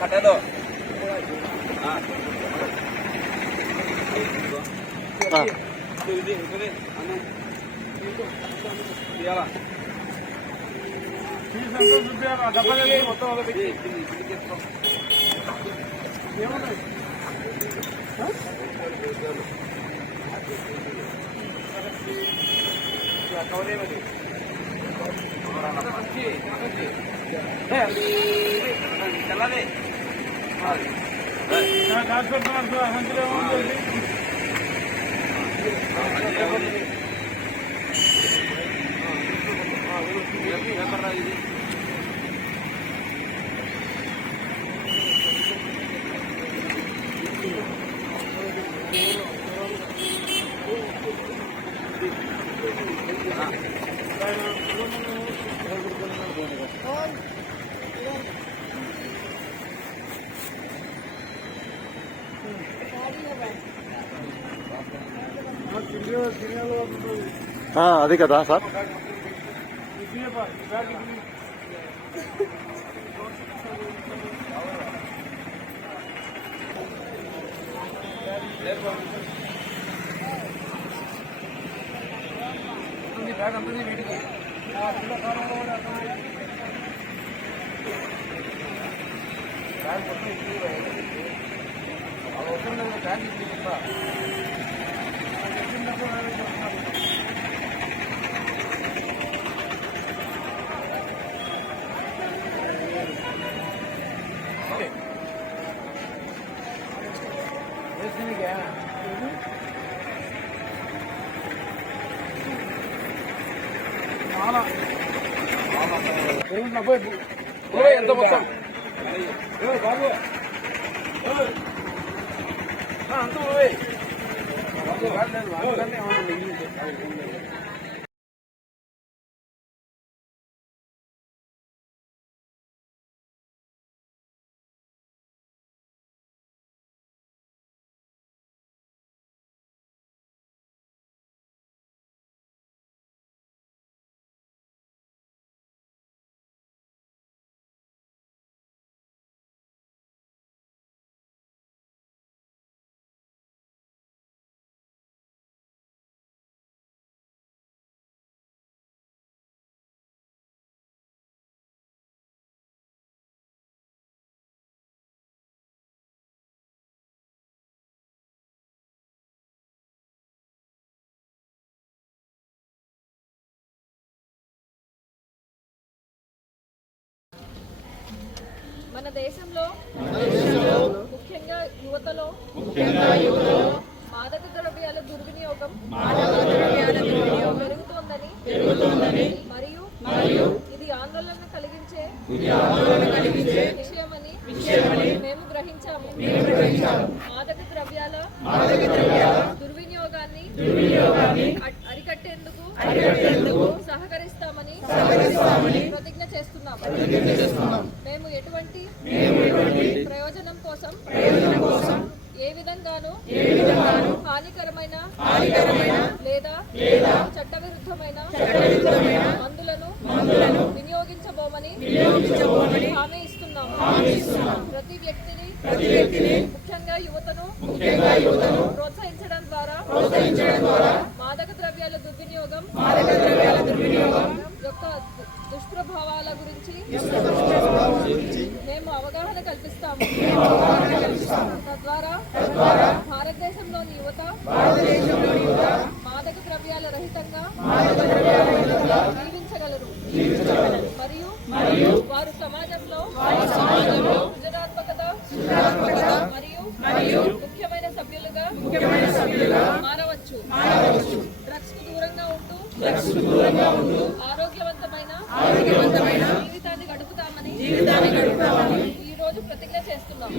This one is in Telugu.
కట్టలో చల్లదే అది కదా సార్. ఎంత మొత్తం బాబు అంత మన దేశంలో ముఖ్యంగా యువతలో మాదక ద్రవ్యాల దుర్వినియోగం పెరుగుతోందని మరియు ఇది ఆందోళన కలిగించే విషయమని మేము గ్రహించాము. మాదక ద్రవ్యాల దుర్వినియోగాన్ని అరికట్టేందుకు సహకరిస్తామని ప్రతిజ్ఞ చేస్తున్నాము. మేము ఎటువంటి ప్రయోజనం కోసం ఏ విధంగానూ హానికరమైన లేదా చట్టవిరుద్ధమైన మందులను వినియోగించబోమని హామీ ఇస్తున్నాము. ప్రతి వ్యక్తిని ముఖ్యంగా యువతను ప్రోత్సహించడం ద్వారా మాదక ద్రవ్యాల దుర్వినియోగం యొక్క దుష్ప్రభావాల గురించి మేము అవగాహన కల్పిస్తాము. తద్వారా భారతదేశంలోని యువత మాదక ద్రవ్యాల రహితంగా జీవించగలరు మరియు వారు సమాజంలో సృజనాత్మకత మరియు ముఖ్యమైన సభ్యులుగా మారవచ్చు. డ్రగ్స్ కు దూరంగా ఉంటూ ఆరోగ్యవంతమైన జీవితాన్ని గడుపుతామని ఈ రోజు ప్రతిజ్ఞ చేస్తున్నాం.